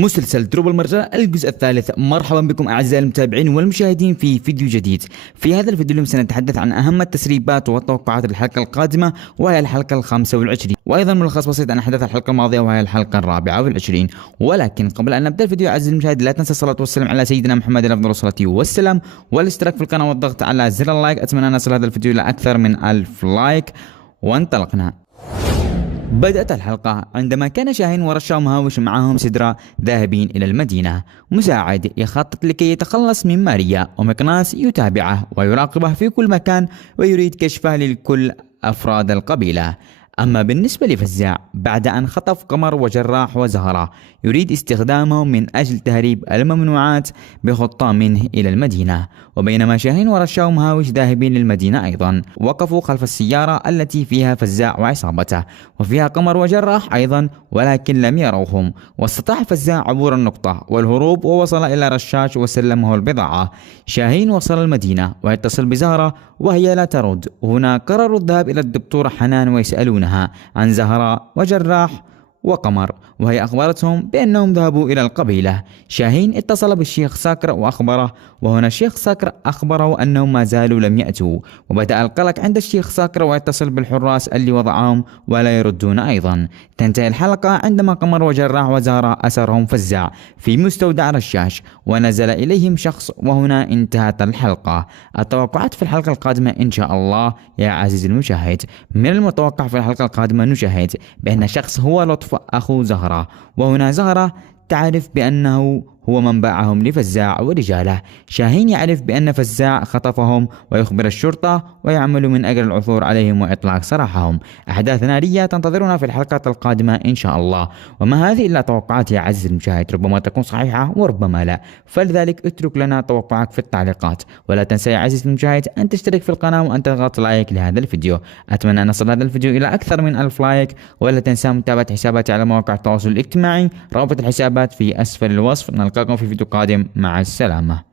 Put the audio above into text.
مسلسل تروب المرجان الجزء الثالث. مرحبا بكم اعزائي المتابعين والمشاهدين في فيديو جديد. في هذا الفيديو اليوم سنتحدث عن اهم التسريبات والتوقعات للحلقه القادمه وهي الحلقه الخامسة والعشرين، وايضا ملخص بسيط عن احداث الحلقه الماضيه وهي الحلقه الرابعة والعشرين. ولكن قبل ان نبدا الفيديو اعزائي المشاهد لا تنسى الصلاه والسلام على سيدنا محمد افضل الصلاه والسلام، والاشتراك في القناه والضغط على زر اللايك. اتمنى ان نصل هذا الفيديو الى اكثر من 1000 لايك. وانطلقنا. بدأت الحلقة عندما كان شاهين ورشا ومهاوش معهم سدرة ذاهبين إلى المدينة. مساعد يخطط لكي يتخلص من ماريا، ومقناص يتابعه ويراقبه في كل مكان ويريد كشفه لكل أفراد القبيلة. أما بالنسبة لفزاع بعد أن خطف قمر وجراح وزهرة يريد استخدامهم من أجل تهريب الممنوعات بخطة منه إلى المدينة. وبينما شاهين ورشا ومهاوش ذاهبين للمدينة أيضا وقفوا خلف السيارة التي فيها فزاع وعصابته وفيها قمر وجراح أيضا، ولكن لم يروهم. واستطاع فزاع عبور النقطة والهروب ووصل إلى رشاش وسلمه البضاعة. شاهين وصل المدينة ويتصل بزهرة وهي لا ترد. هنا قرروا الذهاب إلى الدكتورة حنان ويسألونها عن زهرة وجراح وقمر، وهي أخبرتهم بأنهم ذهبوا إلى القبيلة. شاهين اتصل بالشيخ ساكر وأخبره، وهنا الشيخ ساكر أخبره أنهم ما زالوا لم يأتوا. وبدأ القلق عند الشيخ ساكر ويتصل بالحراس اللي وضعهم ولا يردون أيضا. تنتهي الحلقة عندما قمر وجراح وزهرة أسرهم فزاع في مستودع رشاش ونزل إليهم شخص، وهنا انتهت الحلقة. التوقعات في الحلقة القادمة إن شاء الله يا عزيزي المشاهد. من المتوقع في الحلقة القادمة نشاهد بأن شخص هو لطف أخو زهرة، وهنا زهرة تعرف بأنه هو من باعهم لفزاع ورجاله. شاهين يعرف بأن فزاع خطفهم ويخبر الشرطة ويعمل من أجل العثور عليهم وإطلاق سراحهم. أحداث نارية تنتظرنا في الحلقات القادمة إن شاء الله. وما هذه إلا توقعات يا عزيزي المشاهد، ربما تكون صحيحة وربما لا، فلذلك اترك لنا توقعك في التعليقات. ولا تنسى يا عزيزي المشاهد أن تشترك في القناة وأن تضغط لايك لهذا الفيديو. أتمنى أن نصل هذا الفيديو إلى أكثر من 1000 لايك. ولا تنسى متابعة حساباتي على مواقع التواصل الاجتماعي، رابط الحسابات في أسفل الوصف. نلقاكم في فيديو قادم، مع السلامة.